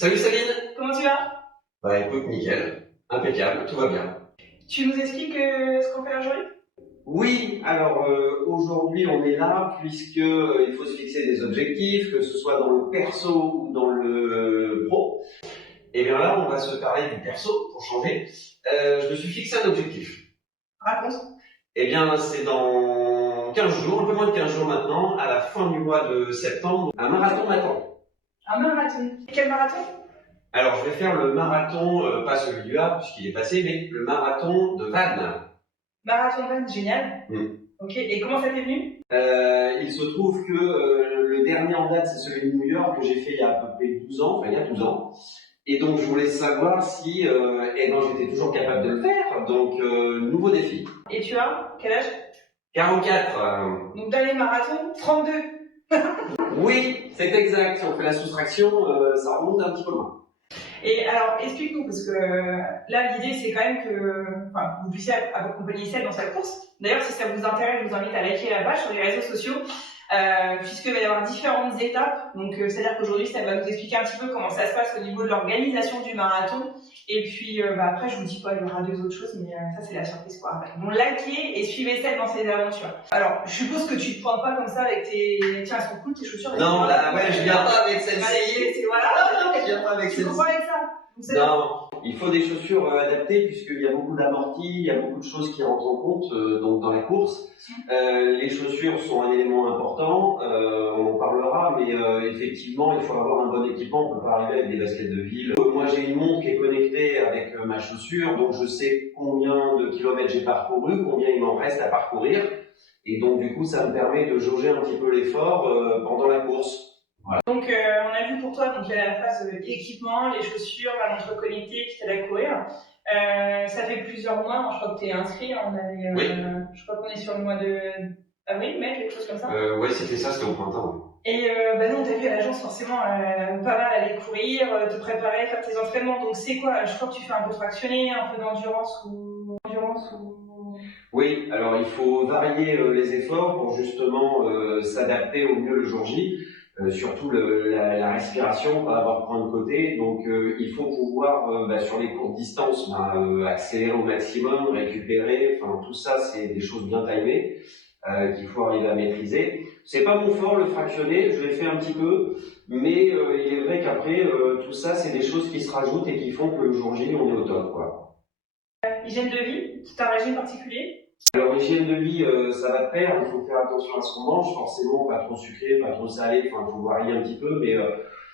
Salut Sabine. Comment tu vas? Bah écoute, nickel, impeccable, tout va bien. Tu nous expliques ce qu'on fait aujourd'hui? Oui, alors aujourd'hui on est là puisque il faut se fixer des objectifs, que ce soit dans le perso ou dans le pro. Et bien là, on va se parler du perso pour changer. Je me suis fixé un objectif. Raconte. Eh bien, c'est dans 15 jours, un peu moins de 15 jours maintenant, à la fin du mois de septembre, un marathon m'attend. Un marathon. Quel marathon? Alors, je vais faire le marathon, pas celui du Havre puisqu'il est passé, mais le marathon de Vannes. Marathon de Vannes, génial. Mm. Ok, et comment ça t'est venu? Il se trouve que le dernier en date, c'est celui de New York que j'ai fait il y a à peu près 12 ans, enfin il y a 12 ans. Et donc je voulais savoir si j'étais toujours capable de le faire, donc nouveau défi. Et tu as quel âge? 44. Donc dernier marathon, 32. Oui, c'est exact. Si on fait la soustraction, ça remonte un petit peu loin. Et alors, explique-nous, parce que là, l'idée, c'est quand même que vous puissiez accompagner celle dans sa course. D'ailleurs, si ça vous intéresse, je vous invite à liker la page sur les réseaux sociaux, puisqu'il va y avoir différentes étapes. Donc, c'est-à-dire qu'aujourd'hui, ça va nous expliquer un petit peu comment ça se passe au niveau de l'organisation du marathon. Et puis, après, je vous dis quoi, il y aura deux autres choses, mais ça, c'est la surprise, quoi. Donc, likez et suivez celle dans ses aventures. Alors, je suppose que tu te pointes pas comme ça avec tes... Tiens, elles sont cool, tes chaussures. Non, là, ouais, je viens pas avec celle-ci. Voilà. Non, je viens pas avec Tu celle-ci. comprends avec ça? Non, il faut des chaussures adaptées puisqu'il y a beaucoup d'amortis, il y a beaucoup de choses qui rentrent en compte donc dans la course. Les chaussures sont un élément important, on en parlera, mais effectivement il faut avoir un bon équipement, on ne peut pas arriver avec des baskets de ville. Moi j'ai une montre qui est connectée avec ma chaussure, donc je sais combien de kilomètres j'ai parcouru, combien il m'en reste à parcourir, et donc du coup ça me permet de jauger un petit peu l'effort pendant la course. Voilà. Donc, on a vu pour toi, donc il y a la phase équipement, les chaussures, la montre connectée qui t'aide à courir. Ça fait plusieurs mois, je crois que tu es inscrit. On avait, oui. Je crois qu'on est sur le mois de avril, mai, quelque chose comme ça. Ouais, c'était ça, c'était au printemps. Et nous, on t'a vu à l'agence forcément pas mal aller courir, te préparer, faire tes entraînements. Donc, c'est quoi? Je crois que tu fais un peu fractionné, un peu d'endurance ou. Oui, alors il faut varier les efforts pour justement s'adapter au mieux le jour J. Surtout la respiration, pas avoir point de côté. Donc il faut pouvoir sur les courtes distances accélérer au maximum, récupérer. Enfin tout ça c'est des choses bien timées qu'il faut arriver à maîtriser. C'est pas mon fort le fractionné, je l'ai fait un petit peu, mais il est vrai qu'après tout ça c'est des choses qui se rajoutent et qui font que le jour J on est au top quoi. Hygiène de vie, c'est un régime particulier? Alors l'hygiène de vie, ça va de pair, il faut faire attention à ce qu'on mange, forcément pas trop sucré, pas trop salé, enfin il faut varier un petit peu, mais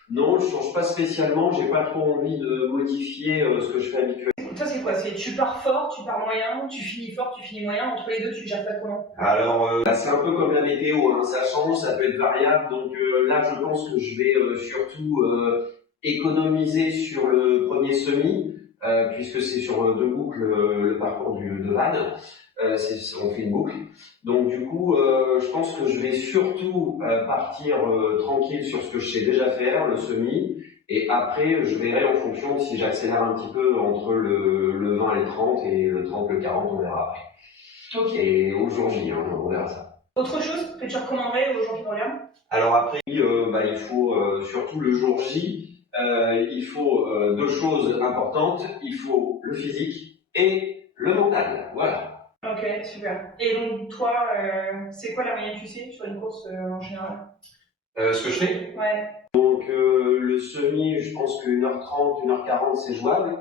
non, je change pas spécialement, j'ai pas trop envie de modifier ce que je fais habituellement. Toi c'est quoi? C'est tu pars fort, tu pars moyen, tu finis fort, tu finis moyen, entre les deux tu gères pas comment? Alors c'est un peu comme la météo, hein, ça change, ça peut être variable, donc là je pense que je vais surtout économiser sur le premier semi, puisque c'est sur deux boucles le parcours de Vannes. On fait une boucle. Donc du coup, je pense que je vais surtout partir tranquille sur ce que je sais déjà faire, le semi, et après je verrai en fonction si j'accélère un petit peu entre le 20 et le 30, et le 30, le 40, on verra après. Ok. Et au jour J, hein, on verra ça. Autre chose que tu recommanderais aux gens qui regardent? Alors après, il faut surtout le jour J, il faut deux choses importantes, il faut le physique et le mental, voilà. Ok, super. Et donc, toi, c'est quoi la moyenne que tu sais sur une course en général? Ce que je fais? Ouais. Donc, le semi, je pense que 1h30, 1h40, c'est jouable.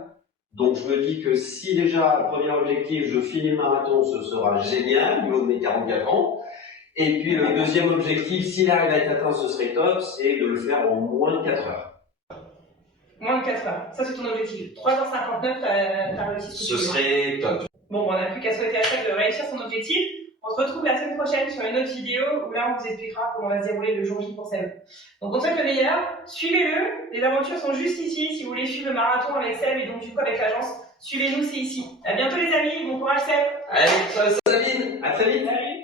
Donc, je me dis que si déjà, premier objectif, je finis le marathon, ce sera génial, au niveau de mes 44 ans. Et puis, le deuxième objectif, s'il arrive à être atteint, ce serait top, c'est de le faire en moins de 4 heures. Moins de 4 heures. Ça, c'est ton objectif. 3h59, t'as réussi ce que tu veux. Ce serait top. Bon, on n'a plus qu'à souhaiter à chaque de réussir son objectif. On se retrouve la semaine prochaine sur une autre vidéo où là, on vous expliquera comment va se dérouler le jour J pour Seb. Donc, on souhaite le meilleur. Suivez-le. Les aventures sont juste ici. Si vous voulez suivre le marathon avec Seb et donc du coup avec l'agence, suivez-nous, c'est ici. À bientôt les amis. Bon courage Seb. Allez, ciao Sabine. À très vite. Salut.